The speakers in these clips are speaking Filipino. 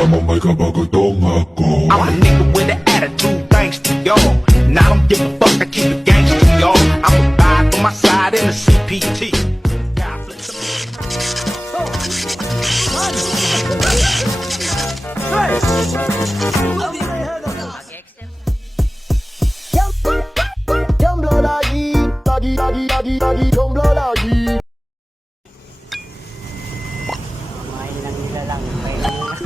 I'm on my kabagotong ako. I'm a nigga with an attitude, thanks to y'all. And I don't give a fuck, I keep it gangster, y'all. I'm a ride on my side in the CPT. Kailan nila lang, kailan nila.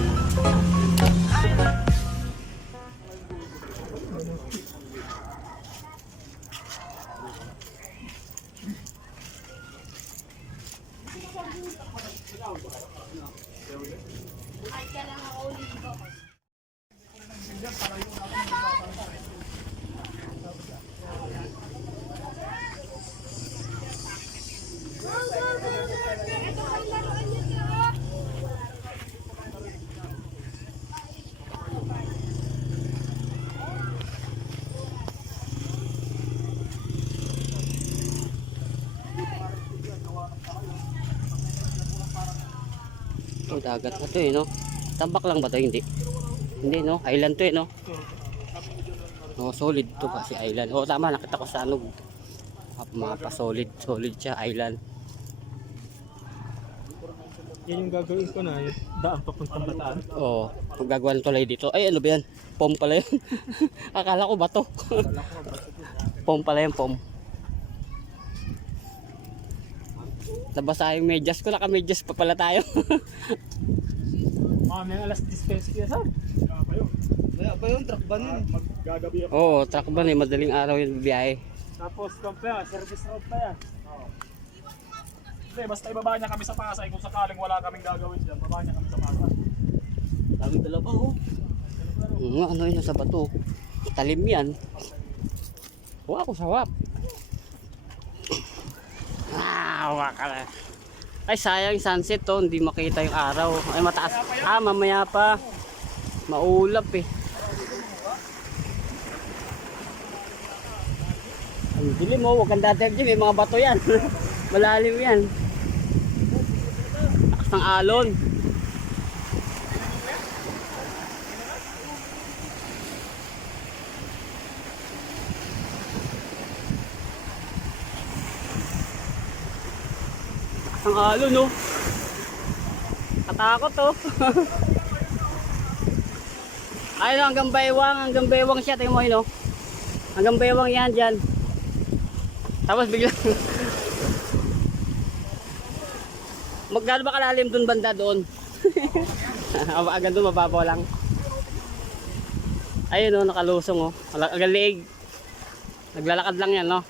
Oh, dagat na to eh, no? Tambak lang ba to? Hindi. Hindi, no? Island to eh, no? Oh, solid to kasi island. Oh, tama. Nakita ko sa ano. Mapa solid. Solid siya, island. Yan yung gagawin ko na, yung daan papuntang Bataan. Oh, magagawa ng tulay dito. Ay, ano ba yan? Pom pala yun. Akala ko bato. Pom pala yan, pom. Nabasa yung medyas ko. Naka-medyas pa pala tayo. Mamaya alas 10 pesos kaya saan? Kaya pa yun, truck ban yun. Maggagabi ako. Oo, truck ban eh. Madaling araw yung biyahe. Tapos, pa yan, service road pa yan. Oo. Hindi, basta ibaba niya kami sa Pasay. Kung sakaling wala kaming gagawin dyan, baba niya kami sa Pasay. Daming dalawa oh. Ano yun sa bato? Talim yan. Huwag ako sawap. Wala. Ay, sayang sunset to. Hindi makita yung araw. Ay, mataas. Mamaya pa. Maulap eh. Ang dilim mo. Huwag kang dating dyan. May mga bato yan. Malalim yan. Lakas ng alon. Ang alon no. Katakot to. Ayun hanggang baywang siya, tingnan mo yun no. Hanggang baywang yan diyan. Tapos biglang magkano ba kalalim dun banda doon? Agad doon mababaw lang. Ayun no, nakalusong oh. Ang liig. Naglalakad lang yan no.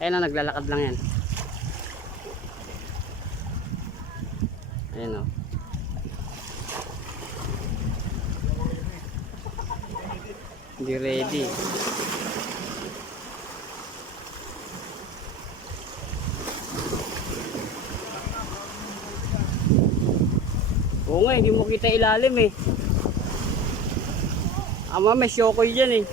Ayun no, naglalakad lang yan. Ayan o. Hindi ready. Oo nga, hindi mo kita ilalim eh. Ama, may syokoy dyan eh.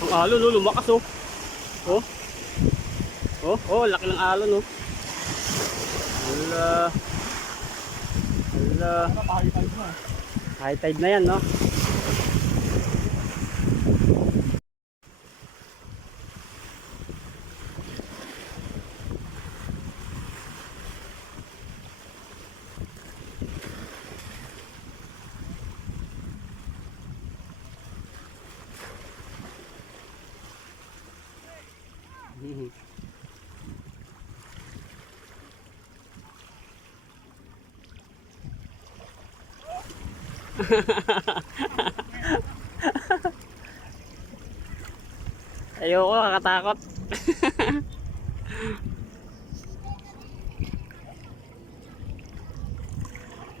Ang alon no, lumakas oh. Oh. Oh, laki ng alon oh. Hala. High tide na yan no. Ayoko, nakakatakot.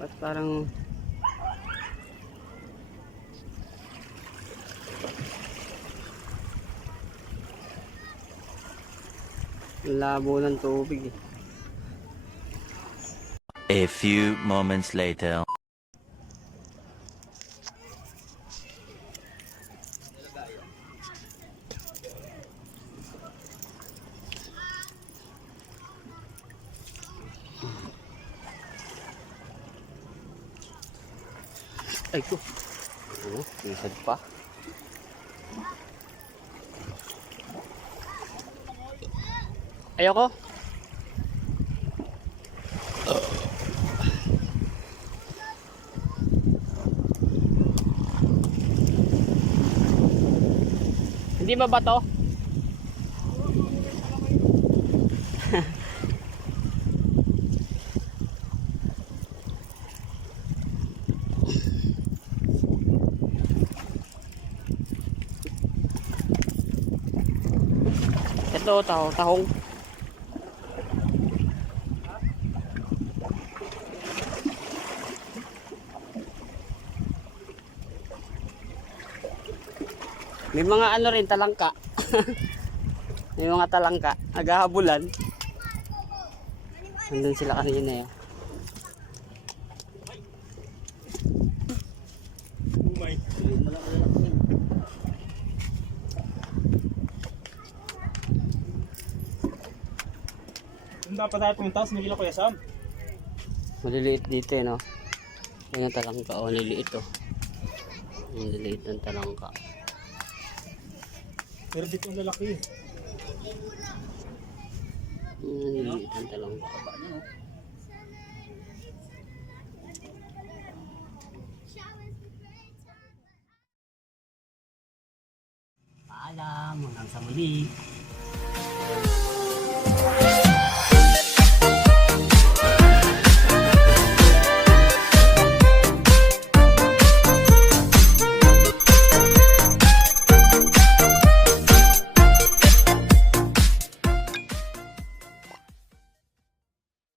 Ba't parang labo ng tubig eh. A few moments later. Ay ko. Oh, isad pa. Ayoko. Hindi ba bato? Ito, tahong. May mga ano rin, talangka. May mga talangka. Naghahabulan. Nandun sila kanina eh. Umay. Yung dapat tayo pumunta, sinigil ako yasam. Maliliit dito eh, no? Yan yung talangka. O, maliliit oh. Maliliit ng talangka. Pero dito ang lalaki. Maliliit ng talangka. Paalam, hanggang sa muli.